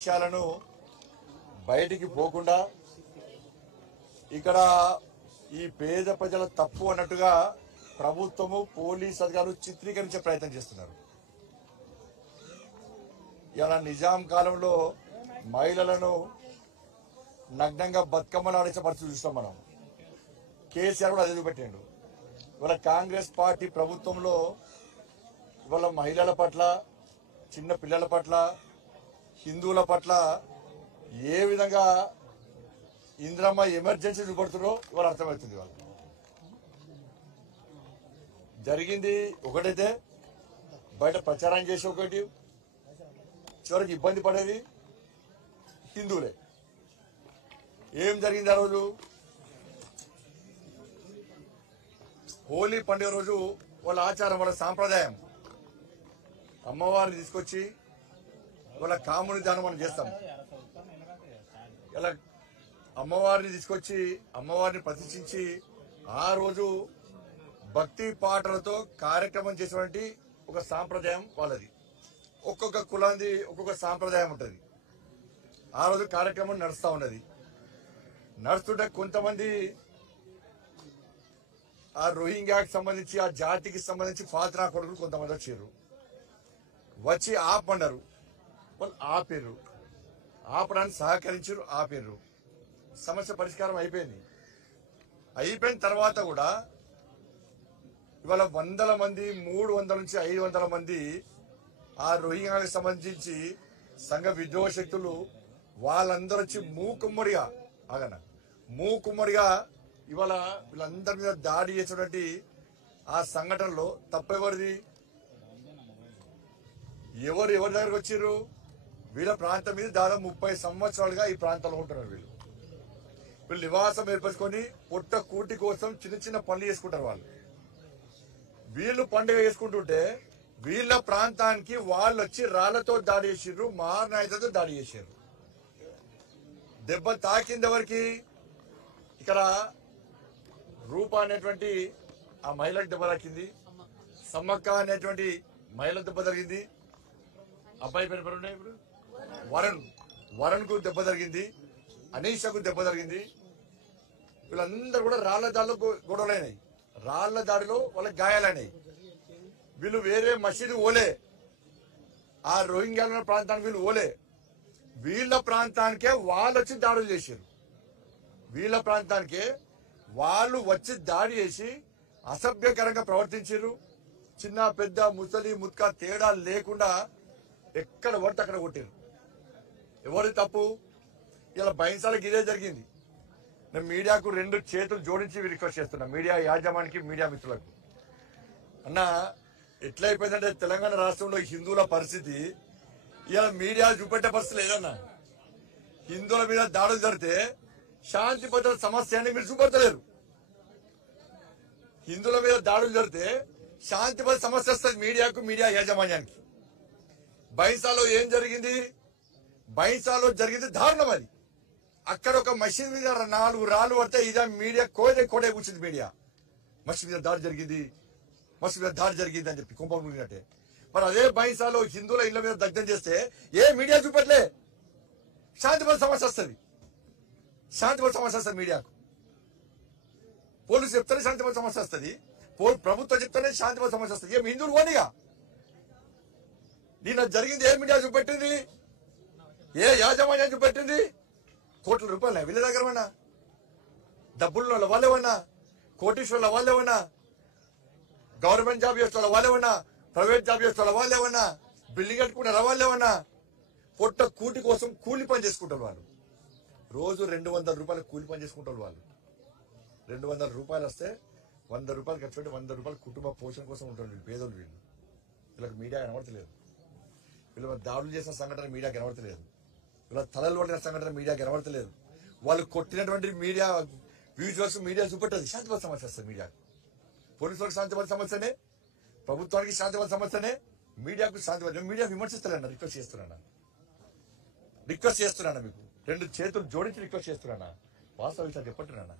విషయాలను బయటికి పోకుండా ఇక్కడ ఈ పేద ప్రజల తప్పు అన్నట్టుగా ప్రభుత్వము పోలీస్ అధికారులు చిత్రీకరించే ప్రయత్నం చేస్తున్నారు. ఇలా నిజాం కాలంలో మహిళలను నగ్నంగా బతుకమ్మలు ఆడించే పరిస్థితి చూస్తాం మనం. కేసీఆర్ కూడా అదే చూపెట్టాడు. ఇవాళ కాంగ్రెస్ పార్టీ ప్రభుత్వంలో ఇవాళ మహిళల పట్ల, చిన్న పిల్లల పట్ల, హిందువుల పట్ల ఏ విధంగా ఇందిరమ్మ ఎమర్జెన్సీ చూపడుతున్నారో ఇవాళ అర్థమవుతుంది. వాళ్ళు జరిగింది ఒకటైతే బయట ప్రచారం చేసి ఒకటి, చివరికి ఇబ్బంది పడేది హిందువులే. ఏం జరిగింది ఆ రోజు? హోలీ పండుగ రోజు వాళ్ళ ఆచారం, వాళ్ళ సాంప్రదాయం, అమ్మవారిని తీసుకొచ్చి వాళ్ళ కాముని దానం మనం చేస్తాం. ఇలా అమ్మవారిని తీసుకొచ్చి అమ్మవారిని ప్రతిష్ఠించి ఆ రోజు భక్తి పాటలతో కార్యక్రమం చేసేటువంటి ఒక సాంప్రదాయం వాళ్ళది. ఒక్కొక్క కులాంది ఒక్కొక్క సాంప్రదాయం ఉంటుంది. ఆ రోజు కార్యక్రమం నడుస్తూ ఉన్నది. నడుస్తుంటే కొంతమంది ఆ రోహింగ్యాకి సంబంధించి, ఆ జాతికి సంబంధించి ఫాతినా కొడుకులు కొంతమంది వచ్చారు. వచ్చి ఆపన్నారు. వాళ్ళు ఆపారు. ఆపడానికి సహకరించారు, ఆపారు. సమస్య పరిష్కారం అయిపోయింది. అయిపోయిన తర్వాత కూడా ఇవాళ వందల మంది, 300 నుంచి 500 మంది ఆ రోహింగ్యాకి సంబంధించి సంఘ విద్రోహ శక్తులు వాళ్ళందరూ వచ్చి మూకుమ్మడిగా ఇవాళ వీళ్ళందరి మీద దాడి చేసినటువంటి ఆ సంఘటనలో తప్పెవరిది? ఎవరి దగ్గరకు వచ్చారు? వీళ్ళ ప్రాంతం మీద దాదాపు 30 సంవత్సరాలుగా ఈ ప్రాంతంలో ఉంటున్నారు. వీళ్ళు నివాసం ఏర్పరచుకొని పొట్ట కూటి కోసం చిన్న చిన్న పనులు చేసుకుంటారు. వీళ్ళు పండుగ చేసుకుంటుంటే వీళ్ళ ప్రాంతానికి వాళ్ళు వచ్చి రాళ్లతో దాడి చేసిర్రు, మారణాయుధంతో దాడి చేశారు. దెబ్బ తాకింది ఎవరికి? ఇక్కడ రూప అనేటువంటి ఆ మహిళకు దెబ్బ తాకింది. సమ్మక్క అనేటువంటి మహిళ దెబ్బ జరిగింది. అబ్బాయి పేరు ఉన్నాయి ఇప్పుడు వరుణ్ కు దెబ్బ జరిగింది. అనీషకు దెబ్బ జరిగింది. వీళ్ళందరూ కూడా రాళ్ల దాడిలో గొడవలైనాయి. రాళ్ల దాడిలో వాళ్ళకి గాయాలైనాయి. వీళ్ళు వేరే మసీదు ఓలే, ఆ రోహింగ్యాల ప్రాంతానికి వీళ్ళు ఓలే. వీళ్ళ ప్రాంతానికే వాళ్ళు వచ్చి దాడులు చేశారు. వీళ్ళ ప్రాంతానికే వాళ్ళు వచ్చి దాడి చేసి అసభ్యకరంగా ప్రవర్తించారు. చిన్న పెద్ద ముసలి ముత్క తేడా లేకుండా ఎక్కడ పడితే అక్కడ కొట్టారు. ఎవరి తప్పు? ఇలా బైన్సాలకు ఇదే జరిగింది. నేను మీడియాకు 2 చేతులు జోడించి రిక్వెస్ట్ చేస్తున్నా, మీడియా యాజమానికి, మీడియా మిత్రులకు. అన్న, ఎట్లయిపోయిందంటే తెలంగాణ రాష్ట్రంలో హిందువుల పరిస్థితి ఇలా మీడియా చూపెట్టే పరిస్థితి లేదన్నా. హిందువుల మీద దాడులు జరిగితే శాంతి భద్రత సమస్య అని మీరు చూపెడతలేరు. హిందువుల మీద దాడులు జరిగితే శాంతి భద్రత సమస్య వస్తుంది మీడియాకు, మీడియా యాజమాన్యానికి. బైన్సాలో ఏం జరిగింది? బైన్సాలో జరిగింది దారుణం. అది అక్కడ ఒక మసీద్ మీద 4 రాళ్లు పడితే ఇదే మీడియా కోడే కూర్చుంది. మీడియా మసీద్ మీద దాడి జరిగింది, మసీద్ మీద దాడి జరిగింది అని చెప్పి కుంభం మునిగినట్టే. మరి అదే బైన్సాలో హిందువుల ఇళ్ల మీద దగ్ధం చేస్తే ఏ మీడియా చూపట్లే. శాంతి భద్రత సమస్య వస్తుంది, శాంతి భద్రత సమస్య వస్తుంది మీడియాకు. పోలీసు చెప్తేనే శాంతి భద్రత సమస్య వస్తుంది, ప్రభుత్వం చెప్తేనే శాంతి భద్రత సమస్య వస్తుంది. ఏం హిందువులు పోనీగా? నిన్న జరిగింది ఏ మీడియా చూపెట్టింది? ఏ యాజమాన్యం చూపెట్టింది? కోట్ల రూపాయలు వీళ్ళ దగ్గర ఉన్నా, డబ్బులు వాళ్ళేమన్నా, కోటీశ్వర్ల వాళ్ళేమన్నా, గవర్నమెంట్ జాబ్ చేస్తున్న వాళ్ళేమన్నా, ప్రైవేట్ జాబ్ చేస్తున్న వాళ్ళేమన్నా, బిల్డింగ్ కట్టుకుంటారు వాళ్ళేమన్నా, పొట్ట కూటి కోసం కూలి పని చేసుకుంటారు వాళ్ళు. రోజు 200 రూపాయలు కూలి పని చేసుకుంటారు వాళ్ళు. 200 రూపాయలు వస్తే 100 రూపాయలు ఖర్చు పెట్టి 100 రూపాయలు కుటుంబ పోషణ కోసం ఉంటారు వీళ్ళు, పేదలు వీళ్ళు. వీళ్ళకి మీడియా కనబడతలేదు. వీళ్ళు దాడులు చేసిన సంఘటన మీడియా కనబడతలేదు. వీళ్ళ తలలు పడిన సంఘటన మీడియా కనబడతలేదు. వాళ్ళు కొట్టినటువంటి మీడియా విజువల్స్ మీడియా చూపెట్టదు. శాంతిభద్రత సమస్య వస్తుంది మీడియాకు. పోలీసులకు శాంతిభద్రత సమస్యనే, ప్రభుత్వానికి శాంతిభద్రత సమస్యనే, మీడియాకు శాంతిభద్రత. మీడియా విమర్శిస్తారన్న, రిక్వెస్ట్ చేస్తున్నాను మీకు 2 చేతులు జోడించి రిక్వెస్ట్ చేస్తున్నాను. వాస్తవ విషయాలు చెప్పంటున్నా.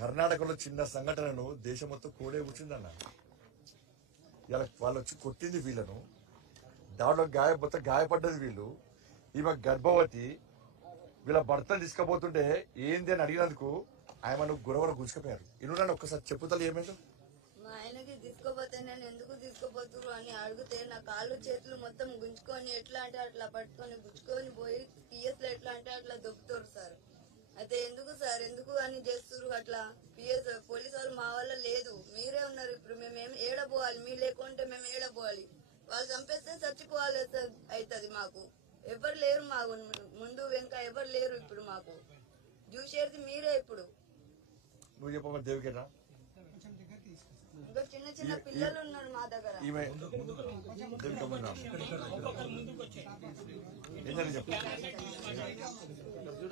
కర్ణాటకలో చిన్న సంఘటనను దేశం మొత్తం కూడే కూర్చుందన్న. ఇలా వాళ్ళు వచ్చి కొట్టింది వీళ్ళను, దాంట్లో మొత్తం గాయపడ్డది వీళ్ళు. ఈమె గర్భవతి, వీళ్ళ భర్తను తీసుకుపోతుంటే ఏంది అని అడిగినందుకు ఆయన గొడవలు గుంజుకుపోయారు. ఇన్ను ఒక్కసారి చెప్పుతారు ఏమైందో. మా ఆయనకి తీసుకోపోతే నేను ఎందుకు తీసుకోపోతురు అని అడిగితే నా కాళ్ళు చేతులు మొత్తం గుంజుకొని ఎట్లా అంటే అట్లా పట్టుకొని గుంజుకొని పోయి పిఎస్ లో ఎట్లా అంటే అట్లా దొబ్బుతారు సార్. అయితే ఎందుకు సార్ ఎందుకు అని చేస్తున్నారు అట్లా. పిఎస్ పోలీసు వాళ్ళు మా వల్ల లేదు, మీరే ఉన్నారు. ఇప్పుడు మేము ఏడపోవాలి, మీరు లేకుంటే మేము ఏడపోవాలి. వాళ్ళు చంపేస్తే చచ్చిపోవాలి సార్ అవుతుంది. మాకు ఎవరు లేరు, మాకు ముందు వెనుక ఎవరు లేరు. ఇప్పుడు మాకు చూసేది మీరే. ఇప్పుడు నువ్వు చెప్పమ్మా దేవికేనా. ఇంకా చిన్న చిన్న పిల్లలు ఉన్నారు మా దగ్గర.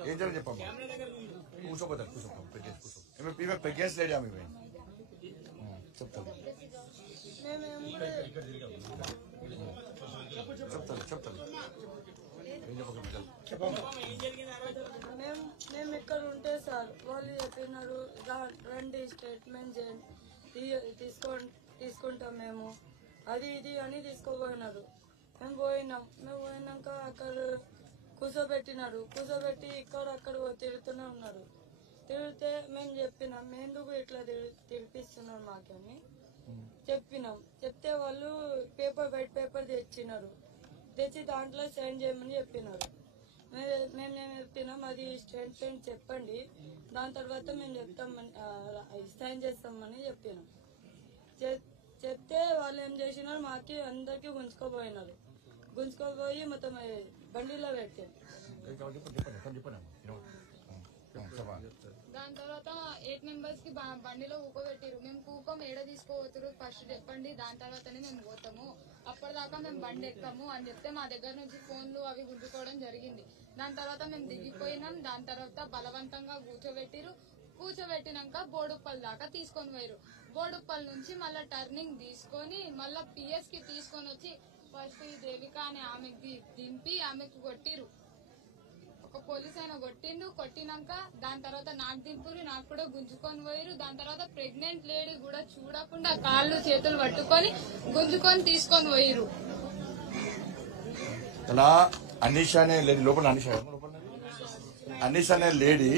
ఏం జరిగింది చెప్పమ్మా. కూర్చోపోతాను ఈమె ప్రెగ్నెన్సీ లేడీ ఆమె చెప్తాను చెప్తాను ఏం మేము ఇక్కడ ఉంటే సార్ వాళ్ళు చెప్పినారు రండి స్టేట్మెంట్ తీసుకుంటాం మేము అది ఇది అని తీసుకోపోయినారు. మేము పోయినాక అక్కడ కూర్చోబెట్టినారు. కూర్చోబెట్టి ఇక్కడ అక్కడ తిరుగుతూనే ఉన్నారు. తిరిగితే మేము చెప్పినాం ఎందుకు ఇట్లా తిరిపిస్తున్నారు మాకని చెప్పినాం. చెప్తే వాళ్ళు వైట్ పేపర్ తెచ్చినారు. తెచ్చి దాంట్లో సైన్ చేయమని చెప్పినారు. మేము చెప్పినాం అది స్టేట్మెంట్ చెప్పండి, దాని తర్వాత మేము చెప్తామని సైన్ చేస్తామని చెప్పినాం. చెప్తే వాళ్ళు ఏం చేసినారు, మాకి అందరికి గుంజుకోపోయినారు. గుంజుకోపోయి మొత్తం బండిలో పెట్టారు. దాని తర్వాత 8 మెంబర్స్ కి బండిలో ఊకోబెట్టిరు. మేము కూకం ఏడ తీసుకోపోతురు ఫస్ట్ చెప్పండి, దాని తర్వాతనే మేము పోతాము, అప్పటిదాకా మేము బండి ఎక్కాము అని చెప్తే మా దగ్గర నుంచి ఫోన్లు అవి గుంజుకోవడం జరిగింది. దాని తర్వాత మేము దిగిపోయినాం. దాని తర్వాత బలవంతంగా కూర్చోబెట్టినాక బోడుప్పల్ దాకా తీసుకొని పోయారు. బోడుప్పల్ నుంచి మళ్ళా టర్నింగ్ తీసుకొని మళ్ళా పిఎస్ కి తీసుకొని వచ్చి ఫస్ట్ ఈ దేవిక అనే ఆమెకి దింపి ఆమెకు కొట్టిరు. ఒక పోలీస్ ఆయన కొట్టినాక దాని తర్వాత నాకు దింపురు, నాకు కూడా గుంజుకొని పోయారు. దాని తర్వాత ప్రెగ్నెంట్ లేడీ కూడా చూడకుండా కాళ్ళు చేతులు పట్టుకొని గుంజుకొని తీసుకొని పోయారు. అలా అనీషా అనే లేడీ లోపల అనీషా అనే లేడీ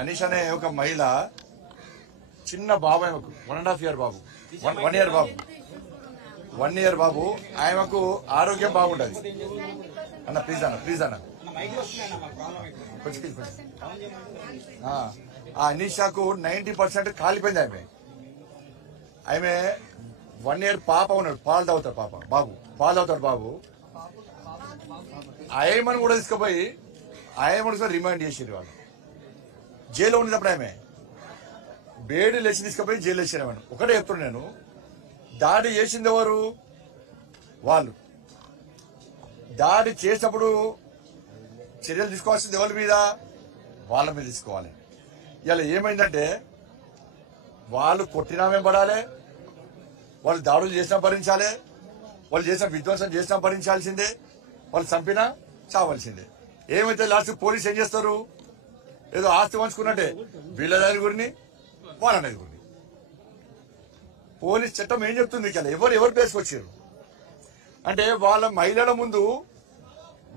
అనీషా అనే ఒక మహిళ చిన్న బాబు ఆమెకు 1.5 year బాబు 1 year బాబు 1 year బాబు ఆమెకు ఆరోగ్యం బాగుండదు అన్న. ప్లీజ్ అన్న ఆ అనీషాకు 90% కాలిపోయింది. ఆమె 1 year పాప ఉన్నాడు, పాలు తాగుతాడు బాబు. ఆయమని కూడా తీసుకుపోయి ఆయమని రిమాండ్ చేసేది వాళ్ళు. జైల్లో ఉన్నప్పుడు ఆమె బేడి లేచి తీసుకుపోయి జైలు వేసాను. ఒకటే చెప్తున్నాను నేను, దాడి చేసింది ఎవరు? వాళ్ళు. దాడి చేసినప్పుడు చర్యలు తీసుకోవాల్సింది ఎవరి మీద? వాళ్ళ మీద తీసుకోవాలి. ఇలా ఏమైందంటే వాళ్ళు కొట్టినా మేము పడాలి, వాళ్ళు దాడులు చేసినా భరించాలి, వాళ్ళు చేసిన విధ్వంసం చేసినా భరించాల్సిందే, వాళ్ళు చంపినా చావాల్సిందే. ఏమైతే లాస్ట్ పోలీసు ఏం చేస్తారు? ఏదో ఆస్తి పంచుకున్నట్టే వీళ్ళ నలుగురిని వాళ్ళ నలుగురిని. పోలీస్ చట్టం ఏం చెప్తుంది? ఎవరు పేసుకొచ్చారు అంటే వాళ్ళ మహిళల ముందు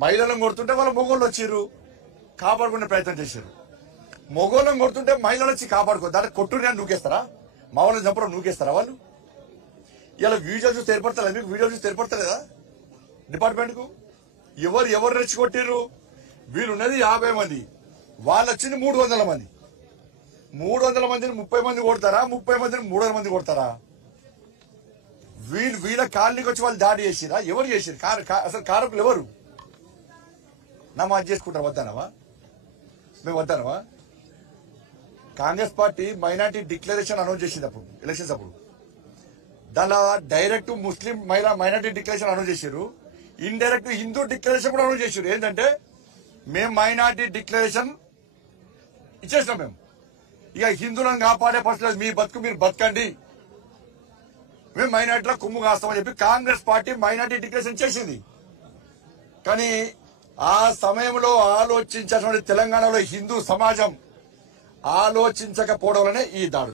మహిళలను కొడుతుంటే వాళ్ళ మొగోళ్ళు వచ్చారు, కాపాడుకునే ప్రయత్నం చేశారు. మొగోళ్ళని కొడుతుంటే మహిళలు వచ్చి కాపాడుకో దాంట్లో కొట్టుని అని నూకేస్తారా? మా వాళ్ళని చంపడం నూకేస్తారా వాళ్ళు? ఇలా వీడియో చూసి ఏర్పడతారా? మీకు వీడియో చూసి ఏర్పడతలేదా డిపార్ట్మెంట్ కు? ఎవరు రెచ్చికొట్టిర్రు? వీళ్ళున్నది 50 మంది, వాళ్ళు వచ్చింది 300 మంది. 300 మందిని 30 మంది కొడతారా? 30 మందిని 300 మంది కొడతారా? వీళ్ళ కాలనీకి వచ్చి వాళ్ళు దాడి చేసిరా? ఎవరు చేసిరు? అసలు కారకులు ఎవరు? నమాజ్ చేసుకుంటారు వద్దనవా? మేము వద్దనవా? Congress party minority declaration announce చేసింది అప్పుడు ఎలక్షన్స్ అప్పుడు. దానిలో డైరెక్ట్ ముస్లిం మైనార్టీ డిక్లరేషన్ అనౌన్స్ చేశారు, ఇండైరెక్ట్ హిందూ డిక్లరేషన్ కూడా అనౌన్స్ చేశారు. ఏంటంటే మేము మైనార్టీ డిక్లరేషన్ ఇచ్చేసినాం, మేము ఇక హిందువులను కాపాడే పరిస్థితి, మీ బతుకు మీరు బతకండి, మేము మైనార్టీలో కొమ్ము కాస్తామని చెప్పి కాంగ్రెస్ పార్టీ మైనార్టీ డిక్లరేషన్ చేసింది. కానీ ఆ సమయంలో ఆలోచించినటువంటి తెలంగాణలో హిందూ సమాజం ఆలోచించకపోవడం వల్లనే ఈ దాడులు.